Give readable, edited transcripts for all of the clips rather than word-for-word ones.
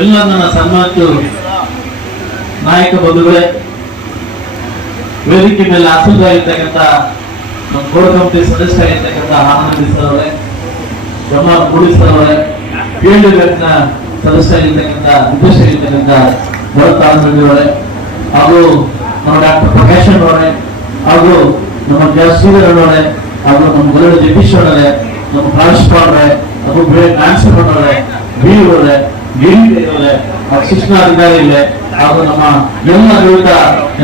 ಎಲ್ಲ ನನ್ನ ಸನ್ಮಾನಿತ ನಾಯಕ ಬಂಧುಗಳೇ, ವೇದಿಕೆ ಮೇಲೆ ಆಸೀನರಾಗಿರ್ತಕ್ಕಂಥ ನಮ್ಮ ಕೋರ್ ಕಮಿಟಿ ಸದಸ್ಯರಾಗಿರ್ತಕ್ಕಂಥ ಆನಂದ ಸರ್ ಅವರೇ, ಬ್ರಹ್ಮ ಗುಡಿ ಸರ್ ಅವರೇ, PLD ಬ್ಯಾಂಕ್ನ ಸದಸ್ಯರಾಗಿರ್ತಕ್ಕಂಥ ನಿರ್ದೇಶಕರಾಗಿರ್ತಕ್ಕಂಥ ಭರತ್ ಆನಂದ ಅವರೇ, ಹಾಗೂ ನಮ್ಮ ಡಾಕ್ಟರ್ ಪ್ರಕಾಶ್ ಅವರೇ, ಹಾಗೂ ನಮ್ಮ ಶ್ರೀಧರ್ ಅವರೇ, ಹಾಗೂ ನಮ್ಮ ಗುರು ಜಗದೀಶ್ ಅವರೇ, ನಮ್ಮ ಪ್ರಾಂಶುಪಾಲರೇ, ಹಾಗೂ ನಾನ್ಸರ್ ಅವರೇ, ಬಿ ಅವರೇ, ಗಿರಿಯವರೇ, ಶಿಕ್ಷಣ ಅಧಿಕಾರಿಗಳೇ, ಹಾಗೂ ನಮ್ಮ ಎಲ್ಲ ವಿವಿಧ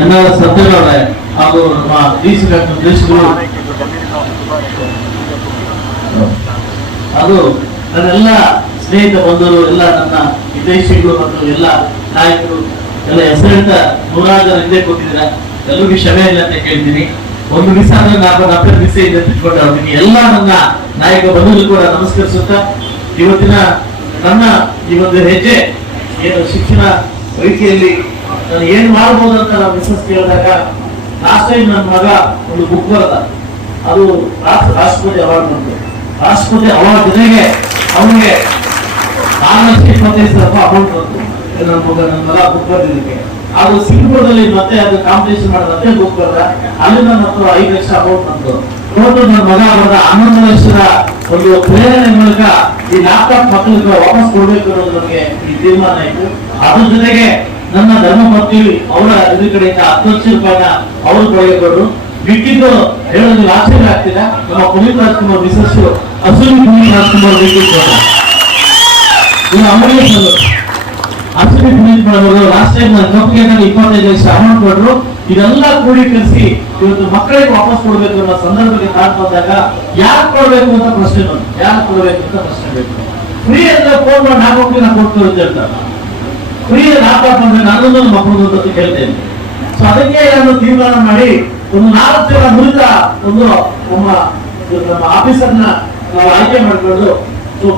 ಎಲ್ಲ ಸಭ್ಯರವರೇ, ಹಾಗೂ ನಮ್ಮ DC ನಿರ್ದೇಶಕರು, ಅದು ನನ್ನೆಲ್ಲ ಸ್ನೇಹಿತ ಬಂಧುಗಳು, ಎಲ್ಲ ನನ್ನ ವಿದೇಶಿಗಳು ಮತ್ತು ಎಲ್ಲ ನಾಯಕರು ಎಲ್ಲ ಹೆಸರಿತ ನೂರಾರು ಜನ ಹಿಂದೆ ಕೂತಿದ್ದೀರಾ, ಎಲ್ಲರಿಗೂ ಕ್ಷಮೆ ಇಲ್ಲ ಅಂತ ಕೇಳ್ತೀನಿ. ಒಂದು ದಿವಸ ಅಂದ್ರೆ ನಾನು ದಿವಸ ಇದೆ ತಿಳ್ಕೊಂಡು ಎಲ್ಲ ನನ್ನ ನಾಯಕ ಬಂಧುಗಳು ಕೂಡ ನಮಸ್ಕರಿಸುತ್ತಾ, ಇವತ್ತಿನ ನನ್ನ ಈ ಒಂದು ಹೆಜ್ಜೆ ಏನು ಶಿಕ್ಷಣ ರೀತಿಯಲ್ಲಿ ನಾನು ಏನ್ ಮಾಡ್ಬೋದು ಅಂತ ನಾವು ಮಿಸಸ್ ಕೇಳಿದಾಗ, ಲಾಸ್ಟ್ ಟೈಮ್ ನನ್ನ ಮಗ ಒಂದು ಬುಕ್ ಬರದ, ಅದು ರಾಷ್ಟ್ರಪತಿ ಅವಾರ್ಡ್ ಬಂತು. ರಾಷ್ಟ್ರಪತಿ ಅವಾರ್ಡ್ ಜೊತೆಗೆ ಅವನಿಗೆ 4,25,000 ಅಮೌಂಟ್ ಬಂತು. ನನ್ನ ಮಗ ಬುಕ್ ಬರ್ದಿದ್ದಕ್ಕೆ ಅದು ಸಿಂಗಾಪುರದಲ್ಲಿ ಮತ್ತೆ ಅದು ಕಾಂಪಿಟೇಷನ್ ಮಾಡಿದ ಬುಕ್ ಬರದ, ಅಲ್ಲಿ ನನ್ನ ಹತ್ರ 5 ಲಕ್ಷ ಅಮೌಂಟ್ ಬಂತು. ನನ್ನ ಮಗ ಬರದ 11 ಲಕ್ಷದ ಒಂದು ಪ್ರೇರಣೆ ಮೂಲಕ ಈ ಲ್ಯಾಪ್ಟಾಪ್ ಮಕ್ಕಳಿಗೆ ವಾಪಸ್ ಕೊಡ್ಬೇಕು ಅನ್ನೋದು ನಮಗೆ ಈ ತೀರ್ಮಾನ ಆಯಿತು. ಅದ್ರ ಜೊತೆಗೆ ನನ್ನ ಧರ್ಮಪತ್ನಿ ಅವರ ಇದ್ರ ಕಡೆಯಿಂದ 10 ಲಕ್ಷ ರೂಪಾಯಿನ ಅವರು ಕೊಡಬೇಕು. ಬಿಟ್ಟಿದ್ದು ಹೇಳೋದು ಆಶ್ಚರ್ಯ ಆಗ್ತಿಲ್ಲ. ನಮ್ಮ ಪುನೀತ್ ರಾಜ್ಕುಮಾರ್ ಮಿಸಸ್ ಅಶ್ವಿನಿ ಪುನೀತ್ ರಾಜ್ಕುಮಾರ್ ಅಶ್ವಿನಿ ಪುನೀತ್ ಅವರು ಲಾಸ್ಟ್ ಟೈಮ್ ಕಪ್ಗೆ 25 ಲಕ್ಷ ಅಮೌಂಟ್ ಕೊಟ್ಟರು. ಇದೆಲ್ಲ ಕ್ರೋಢೀಕರಿಸಿ ಇವತ್ತು ಮಕ್ಕಳಿಗೆ ವಾಪಸ್ ಕೊಡ್ಬೇಕು ಅನ್ನೋ ಸಂದರ್ಭಕ್ಕೆ ಕಾಣ್ ಬಂದಾಗ ಯಾರು ಕೊಡ್ಬೇಕು ಅಂತ ಪ್ರಶ್ನೆ ಬಂತು. ಯಾರು ಕೊಡ್ಬೇಕು ಅಂತ ಪ್ರಶ್ನೆ ಬೇಕು. ಫ್ರೀ ಅಂದ್ರೆ ಫೋನ್ ಮಾಡಿ ಹಾಕೋಕೆ ನಾನು ಕೊಡ್ತು ಅಂತ ಹೇಳ್ತಾರೆ. ಫ್ರೀ ಲ್ಯಾಪ್ಟಾಪ್ ಅಂದ್ರೆ ನಾನೊಂದು ಮಕ್ಕಳು ಅಂತ ಕೇಳ್ತೇನೆ. ಸೊ ಅದಕ್ಕೆ ನಾನು ತೀರ್ಮಾನ ಮಾಡಿ ಒಂದು 4 ಜನ ನುರಿತ ಒಂದು ನಮ್ಮ ಆಫೀಸರ್ನ ನಾವು ಆಯ್ಕೆ ಮಾಡಿಕೊಂಡು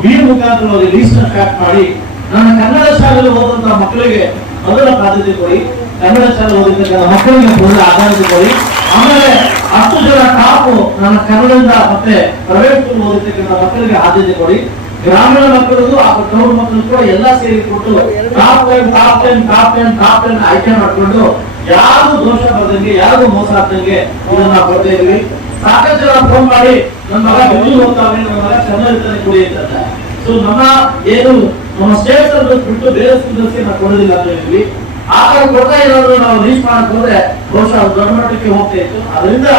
ಬಿ ಮುಖಾಂತರ ಅವರಿಗೆ ಲೀಸ್ಟ್ ಪ್ಯಾಕ್ ಮಾಡಿ, ನನ್ನ ಕನ್ನಡ ಶಾಲೆಯಲ್ಲಿ ಓದುವಂತಹ ಮಕ್ಕಳಿಗೆ ಮೊದಲ ಆದ್ಯತೆ ಕೊಡಿ, ಕನ್ನಡ ಶಾಲೆ ಓದಿರ್ತಕ್ಕಂಥ ಮಕ್ಕಳಿಗೆ ಮೊದಲ ಆದ್ಯತೆ ಕೊಡಿ. ಆಮೇಲೆ 10 ಜನ ಟಾಪ್ ನನ್ನ ಕನ್ನಡದಿಂದ ಮತ್ತೆ ಪ್ರೈವೇಟ್ ಸ್ಕೂಲ್ ಓದಿರ್ತಕ್ಕಂಥ ಮಕ್ಕಳಿಗೆ ಆದ್ಯತೆ ಕೊಡಿ. ಗ್ರಾಮೀಣ ಮಕ್ಕಳಿಗೂ ಆ ಟೌನ್ ಮಕ್ಕಳು ಕೂಡ ಎಲ್ಲ ಸೇರಿ ಕೊಟ್ಟು ಟಾಪ್ 10 ಆಯ್ಕೆ ಮಾಡಿಕೊಂಡು ಯಾರು ದೋಷ ಬರ್ದಂಗೆ, ಯಾರಿಗೂ ಮೋಸ ಆಗ್ದಂಗೆ ಇದನ್ನ ಕೊಡ್ತಾ ಇದ್ವಿ. ಸಾಕಷ್ಟು ಜನ ಫೋನ್ ಮಾಡಿ ನನ್ನ ಮಗ ಬೆಂಗಳೂರು ಹೋಗ್ತಾವೆ, ನನ್ನ ಮಗ ಕನ್ನಡ ಕೊಡಿ ಅಂತ. ಸೊ ನಮ್ಮ ಏನು ನಮ್ಮ ಸ್ಟೇಟ್ ಬಿಟ್ಟು ಬೇರೆ ಸ್ಕೂಲ್ಸ್ಗೆ ನಾವು ಕೊಡೋದಿಲ್ಲ ಅಂತ ಹೇಳಿದ್ವಿ. ಆಗ ಕೊಡ್ತಾ ಇರೋದು ನಾವು ರೀಚ್ ಮಾಡಕ್ ಹೋದ್ರೆ ಬಹುಶಃ ದೊಡ್ಡ ಮಟ್ಟಕ್ಕೆ ಹೋಗ್ತಾ ಇತ್ತು. ಅದರಿಂದ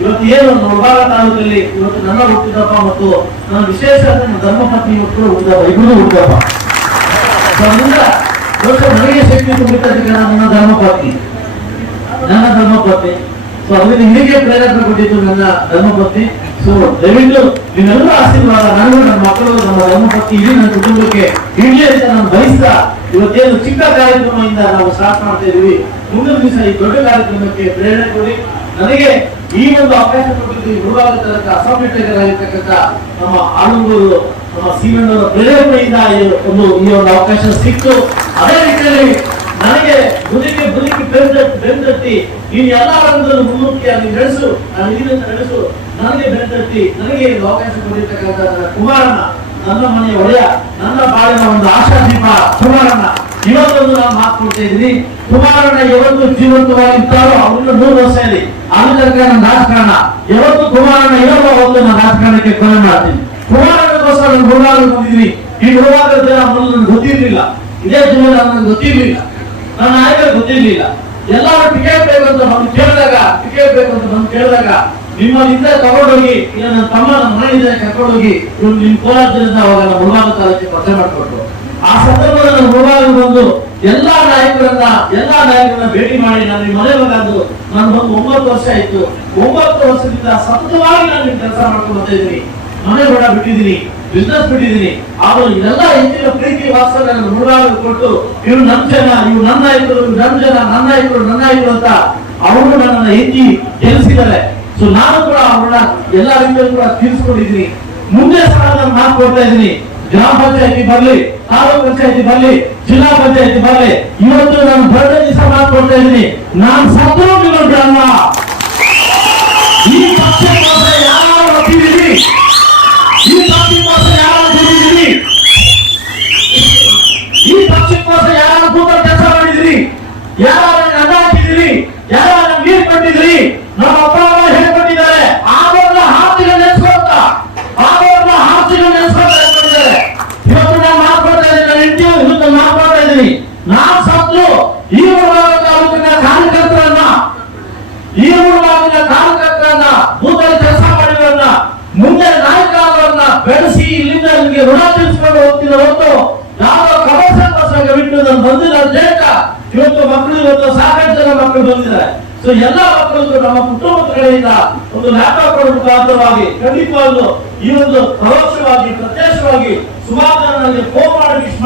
ಇವತ್ತು ಏನು ಮುಳಬಾಗ ತಾಲೂಕಲ್ಲಿ ಇವತ್ತು ನನ್ನ ಹುಟ್ಟಿದಪ್ಪ ಮತ್ತು ನನ್ನ ವಿಶೇಷ ನನ್ನ ಧರ್ಮಪತ್ನಿ ಮಕ್ಕಳು ಹುಟ್ಟಿದಪ್ಪ, ಇಬ್ಬರು ಹುಟ್ಟಿದಪ್ಪ. ಅದರಿಂದ ಬಹುಶಃ ನನಗೆ ಶಕ್ತಿ ತುಂಬಿರ್ತಕ್ಕಂಥ ನನ್ನ ಧರ್ಮಪತ್ನಿ. ಸೊ ಅದರಿಂದ ಹೀಗೆ ಪ್ರೇರಣೆ ಕೊಟ್ಟಿದ್ದು ನನ್ನ ಧರ್ಮಪತ್ನಿ. ಸೊ ದಯವಿಟ್ಟು ನೀವೆಲ್ಲರೂ ಆಶೀರ್ವಾದ ನನಗೂ, ನನ್ನ ಮಕ್ಕಳು, ನಮ್ಮ ಧರ್ಮಪತ್ನಿ, ಇಡೀ ನನ್ನ ಕುಟುಂಬಕ್ಕೆ ಇಡಲಿ ಅಂತ ನಾನು ಬಯಸ್ತಾ ಇವತ್ತೇನು ಚಿಕ್ಕ ಕಾರ್ಯಕ್ರಮದಿಂದ ನಾವು ಸ್ಟಾರ್ಟ್ ಮಾಡ್ತಾ ಇದೀವಿ. ಮುಂದಿನ ದಿವಸ ಈ ದೊಡ್ಡ ಕಾರ್ಯಕ್ರಮಕ್ಕೆ ಪ್ರೇರಣೆ ಕೊಡಿ. ನನಗೆ ಈ ಒಂದು ಅವಕಾಶ ಕೊಟ್ಟಿದ್ದು ಈ ಮುಳಬಾಗ ತಾಲೂಕು ಅಸೆಂಬ್ಲಿ ಟೈಗರ್ ಆಗಿರ್ತಕ್ಕಂಥ ನಮ್ಮ ಆಲೂರು ನಮ್ಮ ಸೀಮಣ್ಣವರ ಪ್ರೇರಣೆಯಿಂದ ಈ ಒಂದು ಅವಕಾಶ ಸಿಕ್ತು. ಅದೇ ರೀತಿಯಲ್ಲಿ ನನಗೆ ಬದುಕಿ ಬೆಂದಟ್ಟಿ ನೀನು ಎಲ್ಲ ರಂಗದಲ್ಲೂ ಮುನ್ನುಗ್ಗಿ ನಡೆಸು, ನಾನು ಇದನ್ನ ನಡೆಸು, ನನಗೆ ಬೆಂದಟ್ಟಿ ನನಗೆ ಅವಕಾಶ ಕೊಟ್ಟಿರ್ತಕ್ಕಂಥ ಕುಮಾರಣ್ಣ, ನನ್ನ ಮನೆಯ ಒಡೆಯ, ನನ್ನ ಬಾಳಿನ ಒಂದು ಆಶಾದೀಪ ಕುಮಾರಣ್ಣ. ಇವತ್ತೊಂದು ನಾನು ಮಾತು ಕೊಡ್ತಾ ಇದ್ದೀನಿ. ಕುಮಾರಣ್ಣ ಯಾವತ್ತು ಜೀವಂತವಾಗಿರ್ತಾರೋ ಅವ್ರನ್ನ 100 ವರ್ಷ ಇದೆ. ಆದ ತನಕ ನನ್ನ ರಾಜಕಾರಣ ಯಾವತ್ತು ಕುಮಾರಣ್ಣ ಇರೋ ಒಂದು ನನ್ನ ರಾಜಕಾರಣಕ್ಕೆ ಕೊನೆ ಮಾಡ್ತೀನಿ. ಕುಮಾರಣ್ಣಗೋಸ್ಕರ ನಾನು ಮುಳಬಾಗ ಬಂದಿದ್ದೀನಿ. ಈ ಮುಳಬಾಗದ ಜನ ನನಗೆ ಗೊತ್ತಿರ್ಲಿಲ್ಲ, ಇದೇ ಜಿಲ್ಲೆ ನನಗೆ ಗೊತ್ತಿರ್ಲಿಲ್ಲ, ನನ್ನ ನಾಯಕರು ಗೊತ್ತಿರ್ಲಿಲ್ಲ. ಎಲ್ಲರೂ ಟಿಕೆಟ್ ಬೇಕಂತ ಬಂದು ಕೇಳಿದಾಗ ನಿಮ್ಮಲ್ಲಿಂದ ತಗೊಂಡೋಗಿ, ಇಲ್ಲ ನನ್ನ ತಮ್ಮ ನನ್ನ ಮನೆಯಿಂದ ಕರ್ಕೊಂಡೋಗಿ ನಿಮ್ ಕೋಲಾರ ಜಿಲ್ಲೆಯಿಂದ ಅವಾಗ ನಮ್ಮ ಮುಳಬಾಗ ತಾಲೂಕಿಗೆ ಪರಿಚಯ ಮಾಡಿಕೊಟ್ರು. ಆ ಸಂದರ್ಭದಲ್ಲಿ ನಾನು ಮುಳಬಾಗ ಬಂದು ಎಲ್ಲಾ ನಾಯಕರನ್ನ ಭೇಟಿ ಮಾಡಿ ನಾನು ಈ ಮನೆ ಬಂದು ನಾನು ಬಂದು 9 ವರ್ಷ ಆಯ್ತು. 9 ವರ್ಷದಿಂದ ಸತತವಾಗಿ ನಾನು ಕೆಲಸ ಮಾಡ್ಕೊಂಡು ಬರ್ತಾ ಇದ್ದೀನಿ. ಮನೆ ಕೂಡ ಬಿಟ್ಟಿದ್ದೀನಿ, ಬಿಸ್ನೆಸ್ ಬಿಟ್ಟಿದ್ದೀನಿ. ಆದ್ರೂ ಇದೆಲ್ಲ ಹೆಚ್ಚಿನ ಪ್ರೀತಿ ವಾತ್ಸಲ್ಯ ನನ್ನ ಮುಳಬಾಗ ಕೊಟ್ಟು ಇವ್ರು ನನ್ನ ಜನ, ಇವ್ರು ನನ್ನ ನಾಯಕರು, ನನ್ನ ಜನ, ನನ್ನ ನಾಯಕರು ಅಂತ ಅವರು ನನ್ನನ್ನು ಹೆಚ್ಚಿ ಗೆಲ್ಲಿಸಿದ್ದಾರೆ. ಸೊ ನಾನು ಕೂಡ ಅವ್ರನ್ನ ಎಲ್ಲ ರೀತಿಯಲ್ಲೂ ಕೂಡ ತೀರಿಸ್ಕೊಂಡಿದ್ದೀನಿ. ಮುಂದೆ ಸಹ ನಾನು ಮಾತು ಕೊಡ್ತಾ ಇದ್ದೀನಿ. ಗ್ರಾಮ ಪಂಚಾಯತಿ ಬರ್ಲಿ, ತಾಲೂಕು ಪಂಚಾಯತಿ ಬರ್ಲಿ, ಜಿಲ್ಲಾ ಪಂಚಾಯತಿ ಬರ್ಲಿ, ಇವತ್ತು ನಾನು ಬರದೇ ದಿವಸ ಮಾತು ಕೊಡ್ತಾ ಇದ್ದೀನಿ. ನಾನು ಸತ್ರು ಬಿಡೋಣ. ಈ ಪಕ್ಷಕ್ಕೋಸ್ಕರ ಯಾರು ಒಪ್ಪಿದ್ದೀರಿ, ಈ ಪಾರ್ಟಿಗೋಸ್ಕರ ಯಾರು ದುಡಿದಿರಿ, ಇವತ್ತು ಸಾಕಷ್ಟು ಜನ ಮಕ್ಕಳು ಬಂದಿದ್ದಾರೆ. ಸೊ ಎಲ್ಲ ಮಕ್ಕಳು ನಮ್ಮ ಕುಟುಂಬದ ಕಡೆಯಿಂದ ಒಂದು ಲ್ಯಾಪ್ಟಾಪ್ ಮುಖಾಂತರವಾಗಿ ಖಂಡಿತವಾಗ್ಲು ಈ ಒಂದು ಪರೋಕ್ಷವಾಗಿ ಪ್ರತ್ಯಕ್ಷವಾಗಿ ಸುಮಾರು ಜನ ನನಗೆ ಫೋನ್ ಮಾಡಿ ಮಿಸ್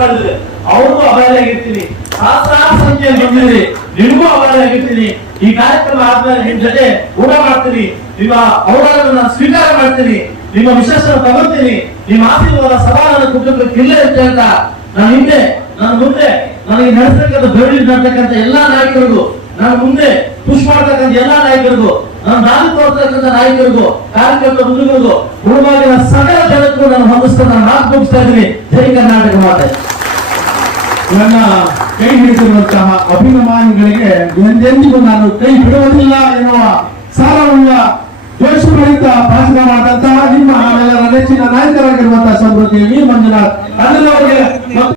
ಮಾಡಿದ್ರೆ ಅವ್ರಿಗೂ ಅಭಾರಿಯಾಗಿರ್ತೀನಿ. ಸಹಸ್ರಾರು ಸಂಖ್ಯೆಯಲ್ಲಿ ಬಂದಿರಿ, ನಿಮಗೂ ಅಭಾರಿಯಾಗಿರ್ತೀನಿ. ಈ ಕಾರ್ಯಕ್ರಮ ಆದ್ಮೇಲೆ ನಿಮ್ ಜೊತೆ ಊಟ ಮಾಡ್ತೀನಿ, ನಿಮ್ಮ ಅವರನ್ನು ಸ್ವೀಕಾರ ಮಾಡ್ತೀನಿ, ನಿಮ್ಮ ವಿಶೇಷ ತಗೊಳ್ತೀನಿ. ನಿಮ್ಮ ಆಶೀರ್ವಾದ ಸದಾ ನನ್ನ ಕುಟುಂಬಕ್ಕೆ ಇಲ್ಲೇ ಇರುತ್ತೆ ಅಂತ ನನ್ನ ಮುಂದೆ ನನಗೆ ನಡೆಸತಕ್ಕಂಥ ಬೆರಳಿ ನಡ್ತಕ್ಕಂಥ ಎಲ್ಲಾ ನಾಯಕರಿಗೂ, ನಾನು ಮುಂದೆ ಪುಷ್ ಮಾಡ್ತಕ್ಕಂಥ ಎಲ್ಲಾ ನಾಯಕರಿಗೂ, ನಾನು ದಾರಿ ತೋರ್ತಕ್ಕಂಥ ನಾಯಕರಿಗೂ, ಕಾರ್ಯಕರ್ತ ಮುಂದಿಗೂ, ಕುಟುಂಬದ ಸಕಲ ಜನಕ್ಕೂ ನಾನು ಹೊಂದಿಸ್ತಾ ನಾನು ಮಾತು ಮುಗಿಸ್ತಾ ಇದ್ದೀನಿ. ಜೈ ಕರ್ನಾಟಕ ಮಾತೆ. ನನ್ನ ಕೈ ಹಿಡಿದಿರುವಂತಹ ಅಭಿಮಾನಿಗಳಿಗೆ ಎಂದೆಂದಿಗೂ ನಾನು ಕೈ ಬಿಡುವುದಿಲ್ಲ ಎನ್ನುವ ಸಾರವುಳ್ಳ ಜೋಶಭರಿತ ಭಾಷಣ ಮಾಡಿದಂತಹ ನಿಮ್ಮ ನೆಚ್ಚಿನ ನಾಯಕರಾಗಿರುವಂತಹ ಸಮೃದ್ಧಿ ವಿ ಮಂಜುನಾಥ್ ಅವರಿಗೆ